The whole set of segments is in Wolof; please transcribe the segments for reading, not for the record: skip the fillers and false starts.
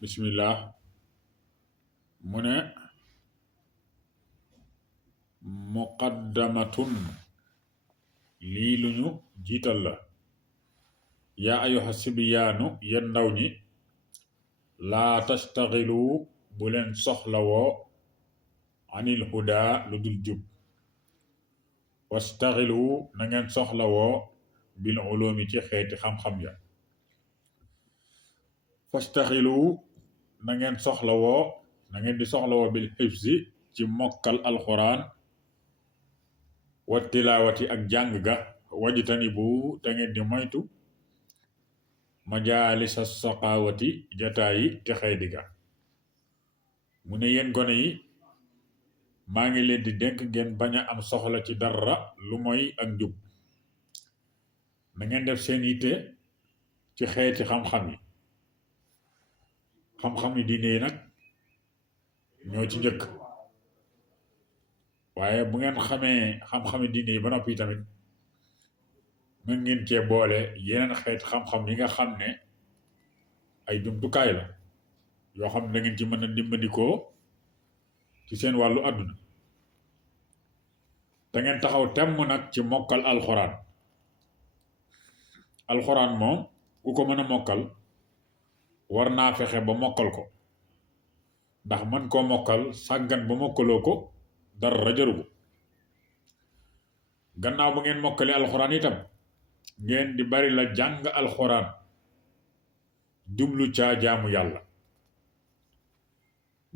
bismillah mu ne muqaddamatun lii lu ñu jiital la yaa ayyuha sibiyaanu yéen ndaw ñi laa tastaxilu bu leen soxlawoo anil huda lu dul jub wastaxilu na ngeen soxlawoo bil ulumi ci xeeti xam-xam ya fastaxilu na ngeen soxlawoo na ngeen di soxlawoo bil xifzi ci mokkal alxuraan wa tilaawati ak jàng ga wajitani bu te ngeen di moytu majaalisa saqaawati jataayi texee di ga mu ne yéen gone yi maa ngi leen di dénk ngeen bañ a am soxla ci dara lu mooy ak njub na ngeen def seen yitte ci xeeti xam-xam yi xam-xam yi diine yi nag ñoo ci njëkk waaye bu ngeen xamee xam-xam yi diine yi ba noppi tamit mën ngeen cee boole yeneen xeeti xam-xam yi nga xam ne ay jumtukaay la yoo xam ne da ngeen ci mën a dimbandikoo ci seen wàllu àdduna da ngeen taxaw temm nag ci mokkal alxuraan moom ku ko mën a mokkal war naa fexe ba mokkal ko ndax mën koo mokkal sàggan ba mokkaloo ko dara jaru ko gannaaw ba ngeen mokkali alxuraan itam ngeen di bari la jàng alxuraan jublu caa jaamu yàlla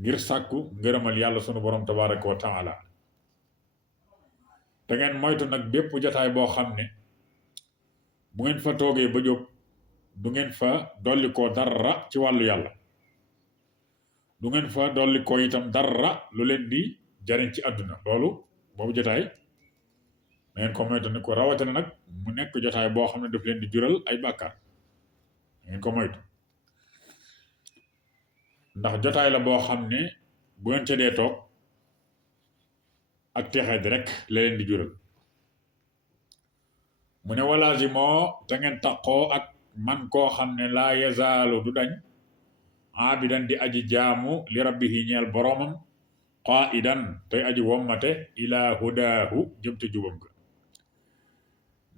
ngir sàkku ngërëmal yàlla sunu borom tabaraka wa taala te ngeen moytu nag bépp jataay boo xam ne bu ngeen fa toogee ba jóg du ngeen fa dolli koo dara ci wàllu yàlla du ngeen fa dolli koo itam dara lu leen di jariñ ci àdduna loolu boobu jataay da ngeen ko moytu ne ko rawatina nag mu nekk jataay boo xam ne daf leen di jural ay bàkkaar da ngeen ko moytu ndax jotaay la boo xam ne bu ngeen ca dee toog ak texee di rek la leen di jural mu ne walaazimoo te ngeen taqoo ak man koo xam ne laa yazaalu du dañ aabidan di aji jaamu li rabbihi ñeel boroomam qaa'idan tey aji wommate ilaa hudaahu jëm te jubam ga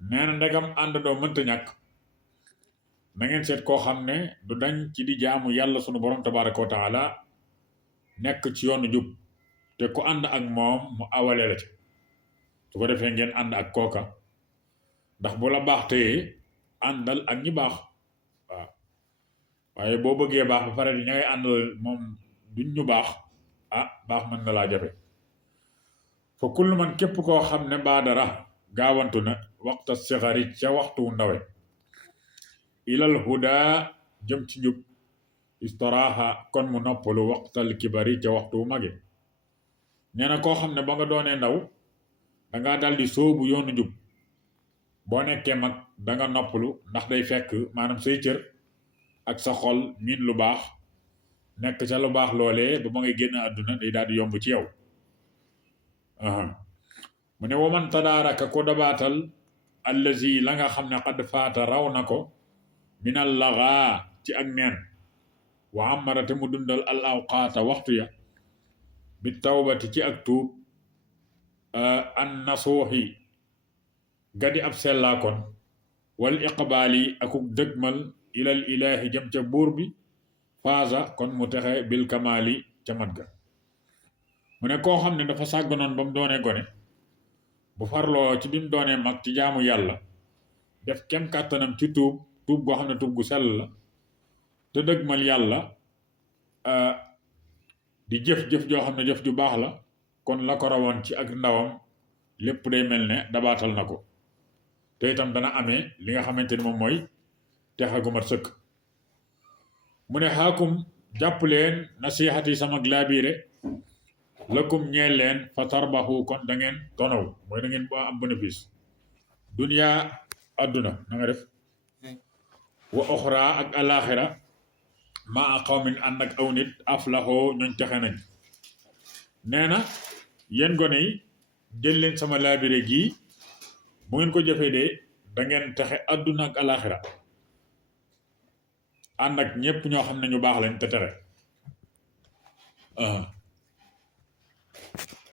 nee na ndegam àndandoo mënta ñàkk na ngeen seet koo xam ne du dañ ci di jaamu yàlla sunu borom tabaraka wa taala nekk ci yoonu jub te ku ànd ak moom mu awale la ci su ko defee ngeen ànd ak kooka ndax bu la baax téye àndal ak ñi baax waaw waaye boo bëggee baax ba pare di ña ngay àndal moom duñ ñu baax baax mën na laa jafe fa kullu man képp koo xam ne baadara gaawantu na waxta sixari ca waxtu ndawe ilal huda jëm ci njub istoraaxa kon mu noppalu waxtal kibari ca waxtu mage nee na koo xam ne ba nga doonee ndaw danga daldi sóobu yoonu njub boo nekkee mag danga noppalu ndax day fekk maanaam say cër ak sa xol miin lu baax nekk ca lu baax loolee ba ma ngay génn àdduna day daal di yomb ci yow mu ne waman tadaaraka ko dabaatal allazi la nga xam ne xadd faata raw na ko minal laxaa ci ak neen wa amarate mu dundal al awqaata waxtu ya bi tawbati ci ak tuub an nasuuxi gadi ab sellaakon wal iqbaali akuk dëgmal ilal ilaahi jëm ca buur bi faasa kon mu texe bil kamaali ca mat ga mu ne koo xam ne dafa sàgganoon ba mu doonee gone bu farloo ci bi mu doonee mag ci jaamu yàlla def kem kàttanam ci tuub goo xam ne tuub gu sell la te dëgmal yàlla di jëf-jëf joo xam ne jëf ju baax la kon la ko rawoon ci ak ndawam lépp day mel ne dabaatal na ko te itam dana amee li nga xamante ni moom mooy texe gu mat sëkk mu ne xaakum jàpp leen nasiihati sama laabiire lakum ñeel leen fa tarbaxu kon da ngeen tonaw mooy da ngeen am bénéfice dunya àdduna na nga def wa oxra ak alaxira maa qawmin ànd ak aw nit aflaxoo ñooñ texe nañ nee na yéen gone yi jël leen sama laabire gii bu ngeen ko jëfee de da ngeen texe àdduna ak alaxira ànd ak ñépp ñoo xam ne ñu baax lañ te tere